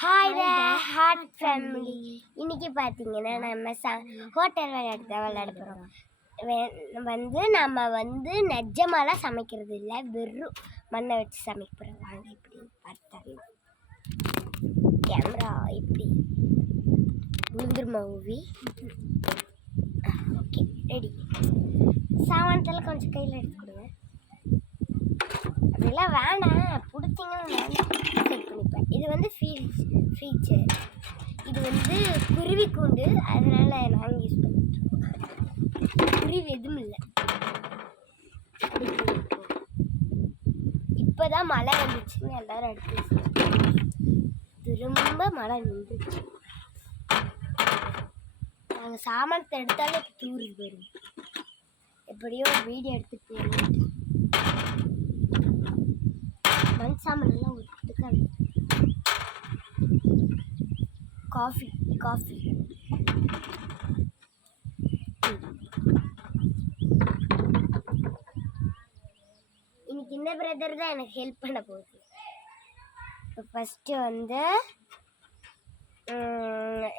Hi heart family. இன்னைக்கு பார்த்தீங்கன்னா நம்ம ஹோட்டல் விளையாட போகிறோம். நம்ம நிஜமாலாம் சமைக்கிறது இல்லை, வெறும் மண்ணை வச்சு சமைக்க போகிறோம். வாங்க இப்படி பார்த்தாங்க கேமரா இப்படி விழுந்துருமா மூவி. Okay ready. சாமானத்தில் கொஞ்சம் கையில் எடுத்து கொடுங்க. அப்படிலாம் வேண்டாம், பிடிச்சிங்கன்னு வேண்டாம் செட் பண்ணிப்பேன். இது ஃபீச்சர். இது குருவி கூண்டு, அதனால நாங்கள் யூஸ் பண்ணிட்டுருக்கோம். குருவி எதுவும் இல்லை. இப்போதான் மழை வந்துச்சுன்னு எல்லாரும் எடுத்து திரும்ப மழை நின்றுச்சு. நாங்கள் சாமானத்தை எடுத்தாலே தூரி போயிடும். எப்படியோ ஒரு வீடியோ எடுத்துட்டு போயிடும். மண் சாமான்லாம் ஒத்துக்காது. காஃபி இன்னைக்கு இந்த பிரதர் தான் எனக்கு ஹெல்ப் பண்ண போகுது. இப்போ ஃபஸ்ட்டு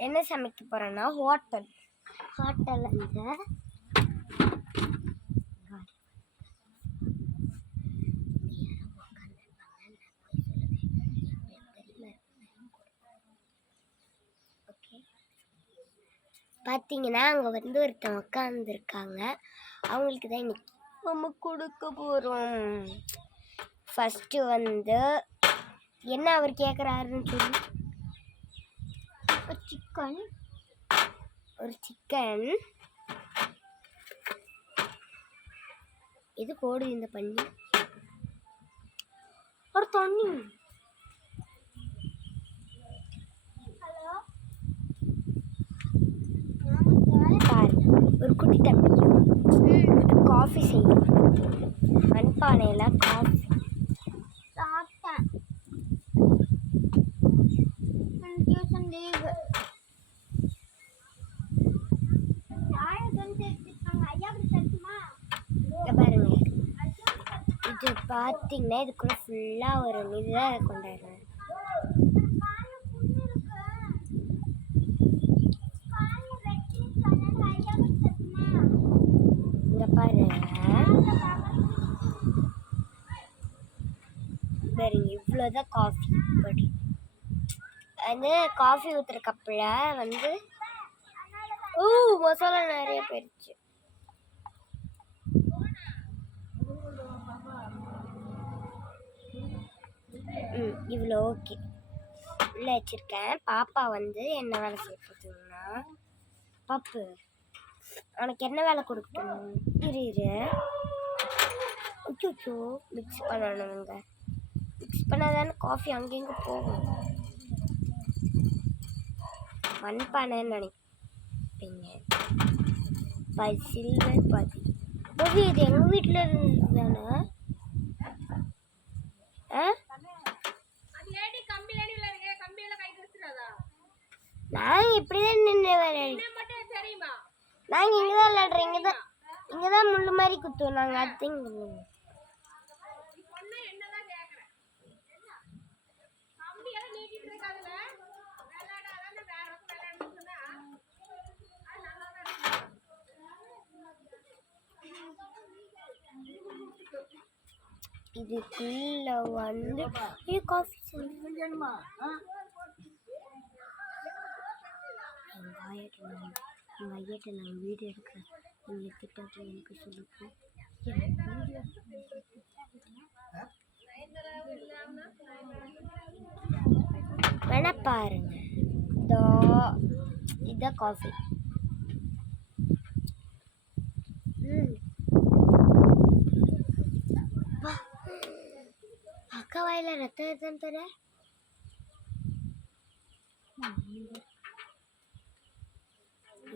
என்ன சமைக்க போகிறேன்னா ஹோட்டல் பார்த்தீங்கன்னா அங்கே ஒருத்தவங்க உட்காந்துருக்காங்க. அவங்களுக்கு தான் இன்னைக்கு நம்ம கொடுக்க போகிறோம். ஃபஸ்ட்டு என்ன அவர் கேட்குறாருன்னு சொல்லி ஒரு சிக்கன் இது போடுது இந்த பண்ணி ஒரு தண்ணி. ஒரு குட்டி தம்பி காஃபி செய்யும். மண்பானையில் காஃபி சாப்பிட்டேன். Tuition leave. பாருங்க, இது பார்த்தீங்கன்னா இதுக்குள்ள ஃபுல்லாக ஒரு இதுதான் கொண்டாடுறேன். பாருங்க இவ்வளோதான் காஃபி படி. காஃபி ஊற்றுற கப்பில் மசாலா நிறைய போயிடுச்சு. இவ்வளோ ஓகே. உள்ளே வச்சுருக்கேன். பாப்பா என்ன வேலை செய்ய போகுதுன்னா, பாப்பு உனக்கு என்ன வேலை கொடுக்கணும்? இரு ஓகே மிக்ஸ் பண்ணணுங்க. மிக்ஸ் பண்ணால் தானே காஃபி அங்கேங்க போகும். மண்பானைன்னு நினைப்பீங்க. சில்வர் பாதி ஓகே. இது எங்கள் வீட்டில் இருந்து தானே. நாங்கள் இப்படி தான் நின்று நாங்கள் இங்கே தான் விளையாடுறோம். இங்கே தான் முள்ளு மாதிரி குத்துவோம். நாங்கள் அது இதுக்குள்ள காஃபி செய்யணுமா? எங்கள் ஐயாட்ட நான் வீடியோ எடுக்கிறேன். நீங்கள் திட்டத்தை எனக்கு சொல்லுங்க. வேணா பாருங்க. இதான் காஃபி. அக்கா வாயில ரத்தம் எதுன்னு தர.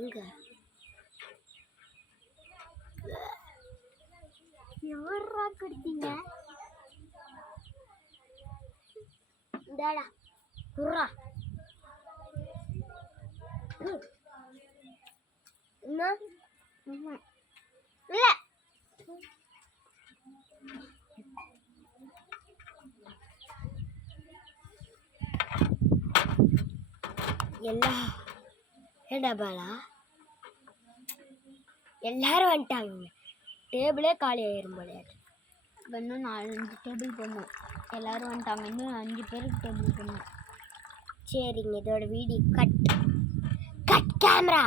இங்க எவ்வளோ கொடுத்தீங்க? இந்தாடா குர்ரா. என்ன இல்லை எல்லா ஏடா பாலா எல்லாரும் வந்துட்டாங்க, டேபிளே காலி ஆயிரும் போல. இன்னும் 4-5 டேபிள் போடணும். எல்லோரும் வந்துட்டாங்க, இன்னும் 5 பேருக்கு டேபிள் போடணும். சரிங்க, இதோட வீடியோ கட் கேமரா.